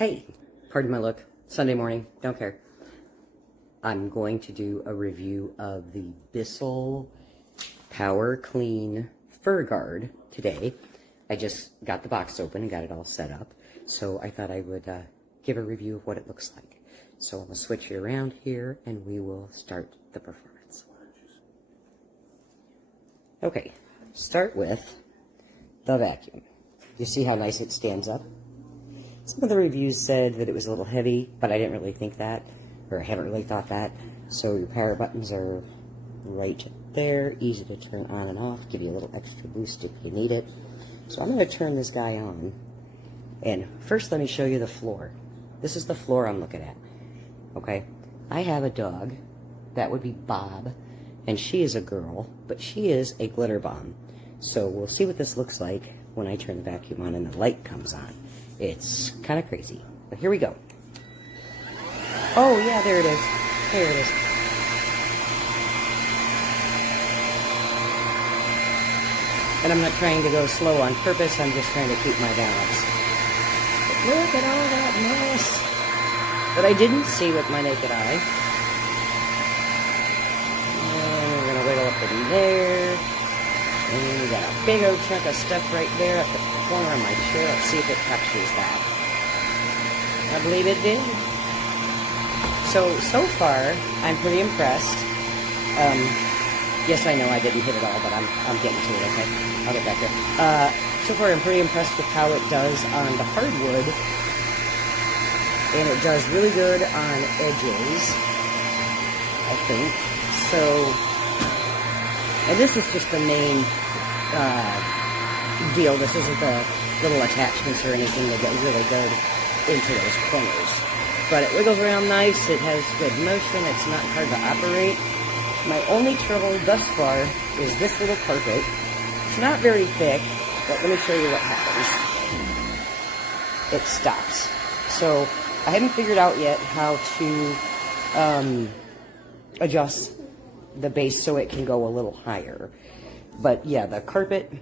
Hey, pardon my look. Sunday morning, don't care. I'm going to do a review of the Bissell PowerClean Fur Guard today. I just got the box open and got it all set up, so I thought I would give a review of what it looks like. So I'm going to switch it around here and we will start the performance. Okay, start with the vacuum. You see how nice it stands up? Some of the reviews said that it was a little heavy, but I didn't really think that, or I haven't really thought that. So your power buttons are right there, easy to turn on and off, give you a little extra boost if you need it. So I'm going to turn this guy on, and first let me show you the floor. This is the floor I'm looking at, okay? I have a dog, that would be Bob, and she is a girl, but she is a glitter bomb. So we'll see what this looks like when I turn the vacuum on and the light comes on. It's kind of crazy, but here we go. Oh yeah, there it is. There it is. And I'm not trying to go slow on purpose, I'm just trying to keep my balance. But look at all that mess that I didn't see with my naked eye. And we're gonna wiggle up in there. And we got a big old chunk of stuff right there at the corner of my chair. Let's see if it captures that. I believe it did. So far, I'm pretty impressed. Yes, I know I didn't hit it all, but I'm getting to it, okay? I'll get back there. So far, I'm pretty impressed with how it does on the hardwood. And it does really good on edges, I think. So, and this is just the main deal. This isn't the little attachments or anything that get really good into those corners. But it wiggles around nice, it has good motion, it's not hard to operate. My only trouble thus far is this little carpet. It's not very thick, but let me show you what happens. It stops. So I haven't figured out yet how to adjust the base so it can go a little higher. But yeah, the carpet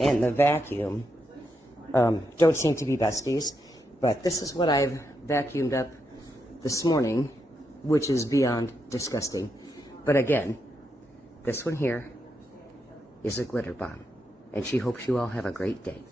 and the vacuum don't seem to be besties. But this is what I've vacuumed up this morning, which is beyond disgusting. But again, this one here is a glitter bomb. And she hopes you all have a great day.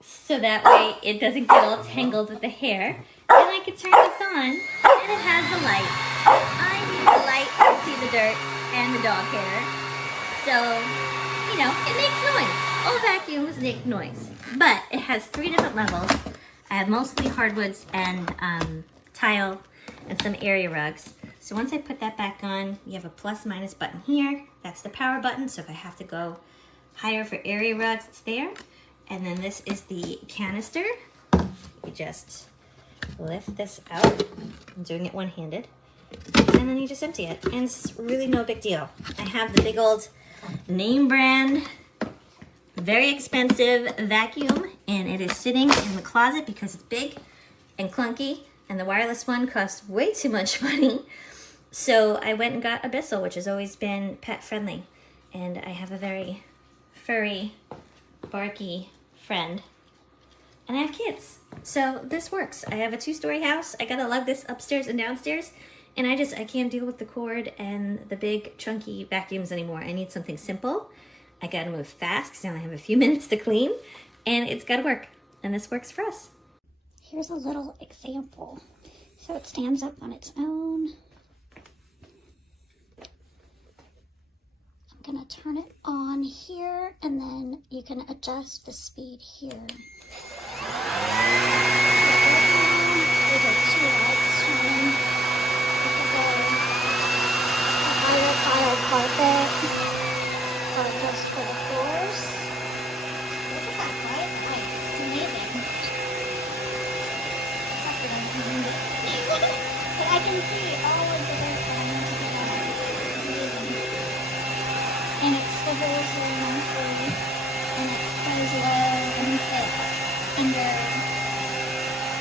so that way it doesn't get all tangled with the hair. And I can turn this on, and it has the light. I need the light to see the dirt and the dog hair. So, you know, it makes noise. All vacuums make noise. But it has 3 different levels. I have mostly hardwoods and tile and some area rugs. So once I put that back on, you have a plus minus button here. That's the power button. So if I have to go higher for area rugs, it's there. And then this is the canister. You just lift this out. I'm doing it one-handed. And then you just empty it. And it's really no big deal. I have the big old name brand, very expensive vacuum, and it is sitting in the closet because it's big and clunky, and the wireless one costs way too much money. So I went and got a Bissell, which has always been pet friendly, and I have a very furry, barky friend, and I have kids, so this works. I have a 2-story house. I gotta lug this upstairs and downstairs, and I can't deal with the cord and the big chunky vacuums anymore. I need something simple. I gotta move fast because I only have a few minutes to clean, and it's gotta work, and this works for us. Here's a little example. So it stands up on its own. I'm gonna turn it on here, and then you can adjust the speed here. These are 2 lights showing. Violet tile carpet, or just for the floors. Look at that bright light, it's amazing. But I can see all of the dirt that I need to get out. It's amazing. And it swivels really nicely, and it goes low and fits under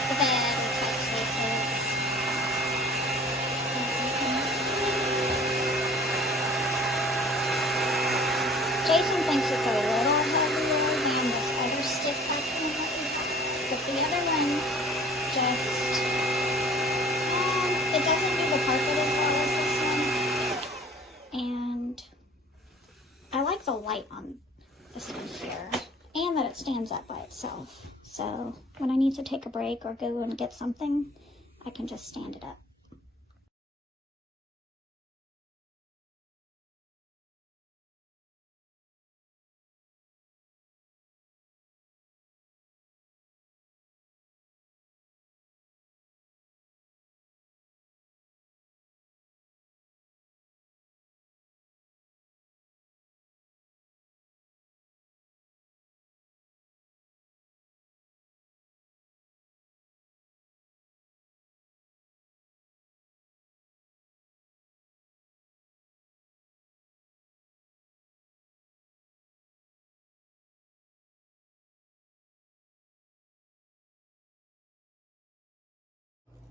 the bed or tight spaces. Jason thinks it's a little heavier than this other stick vacuum that we have, but the other one just, it doesn't do the carpet as well as this one, and I like the light on this one here, and that it stands up by itself, so when I need to take a break or go and get something, I can just stand it up.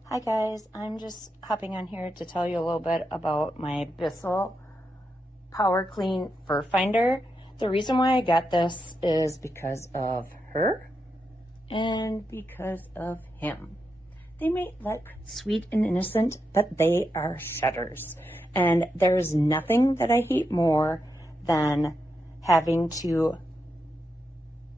Hi guys, I'm just hopping on here to tell you a little bit about my Bissell PowerClean Fur Finder. The reason why I got this is because of her and because of him. They may look sweet and innocent, but they are shutters. And there's nothing that I hate more than having to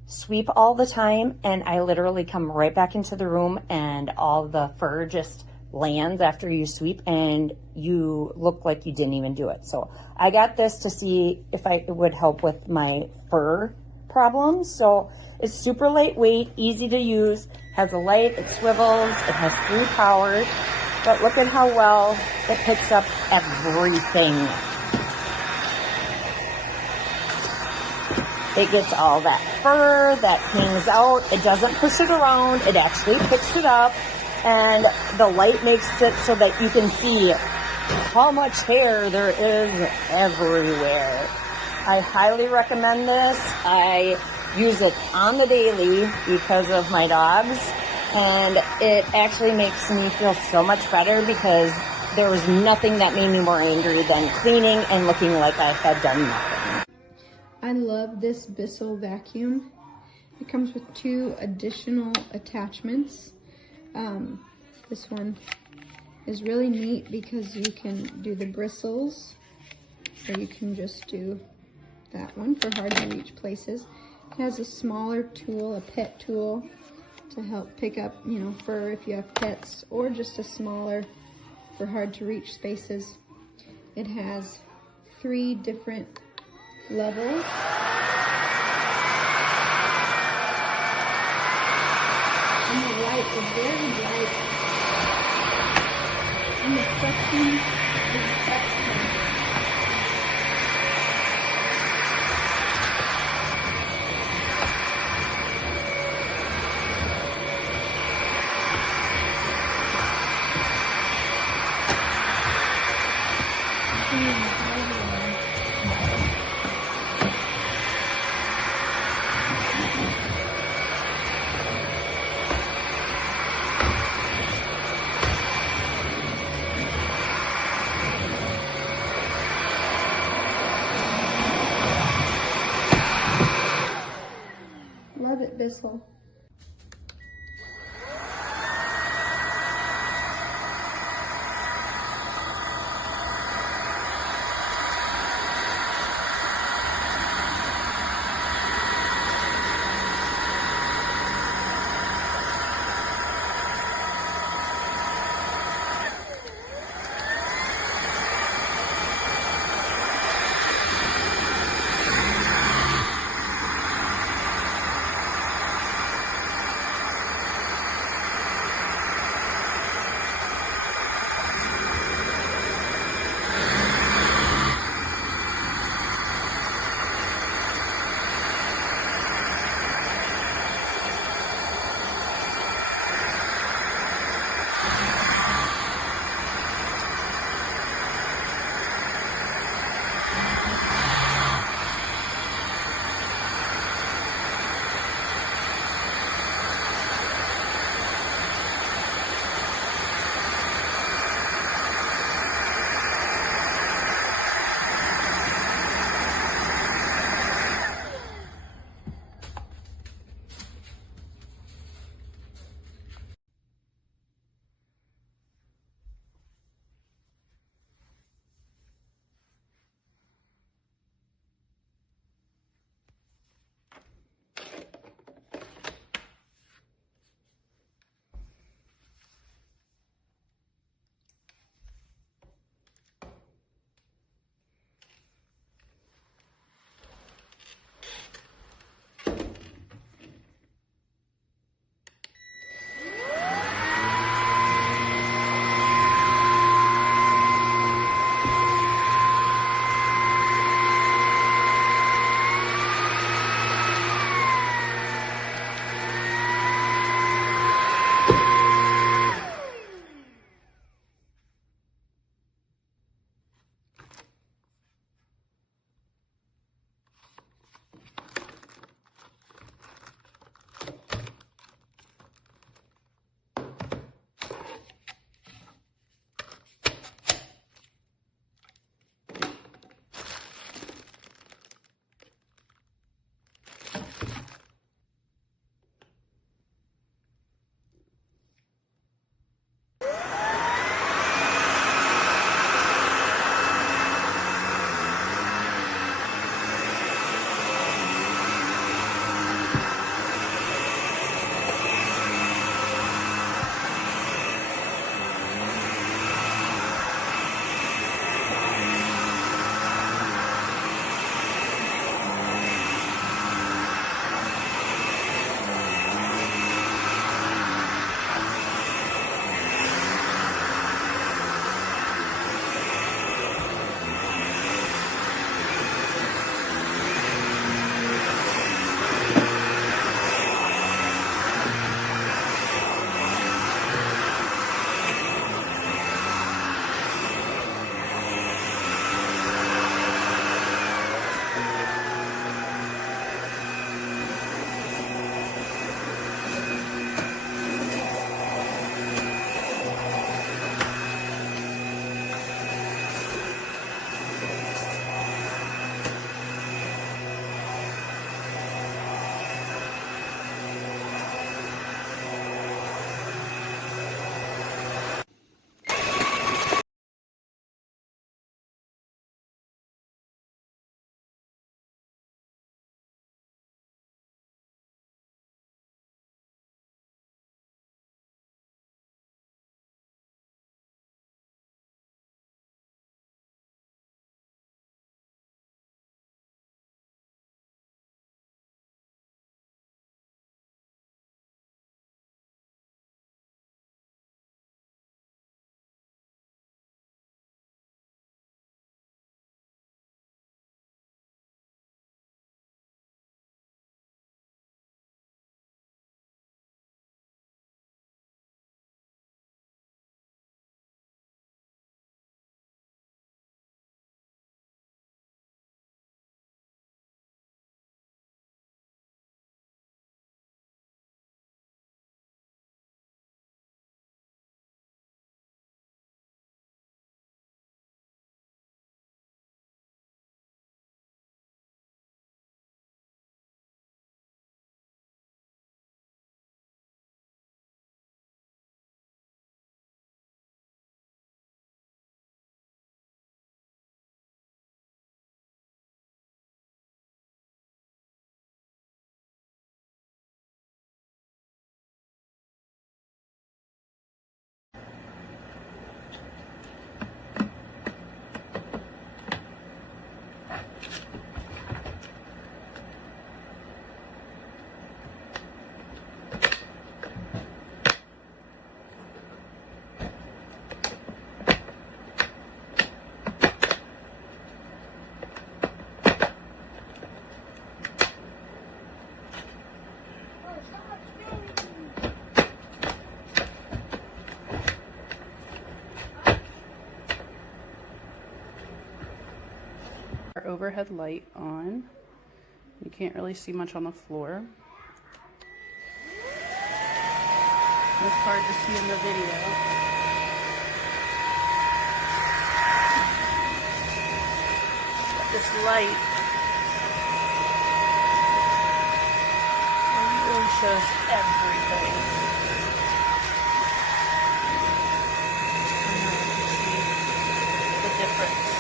sweep all the time, and I literally come right back into the room and all the fur just lands after you sweep and you look like you didn't even do it. So I got this to see if it would help with my fur problems. So it's super lightweight, easy to use, has a light, it swivels, it has 3 powers, but look at how well it picks up everything. It gets all that fur that hangs out. It doesn't push it around. It actually picks it up. And the light makes it so that you can see how much hair there is everywhere. I highly recommend this. I use it on the daily because of my dogs. And it actually makes me feel so much better because there was nothing that made me more angry than cleaning and looking like I had done nothing. I love this Bissell vacuum. It comes with 2 additional attachments. This one is really neat because you can do the bristles, or you can just do that one for hard to reach places. It has a smaller tool, a pet tool, to help pick up, you know, fur if you have pets, or just a smaller for hard to reach spaces. It has 3 different levels. And the light is very bright. And the suction is excellent. Love it, Bissell. overhead light on. You can't really see much on the floor. It's hard to see in the video. But this light really shows everything. The difference.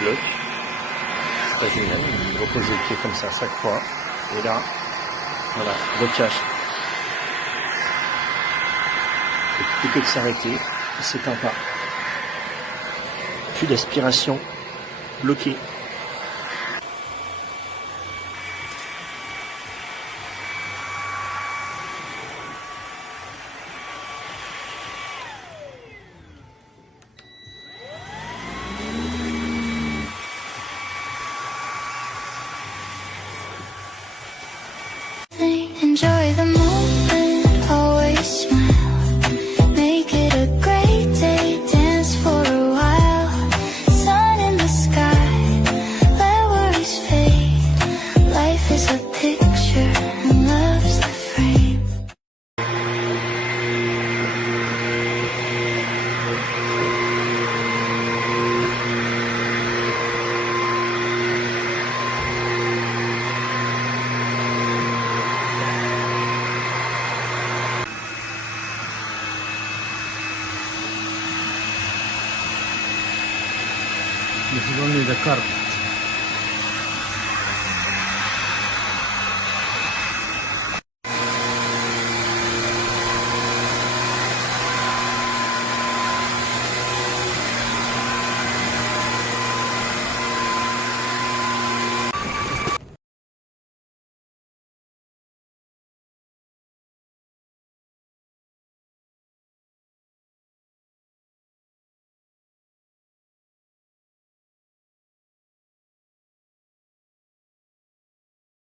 bloc. C'est pas génial, il repose le pied comme ça à chaque fois. Et là, voilà, blocage. Et plutôt que de s'arrêter, il s'éteint pas. Plus d'aspiration, bloqué. This is only the curb.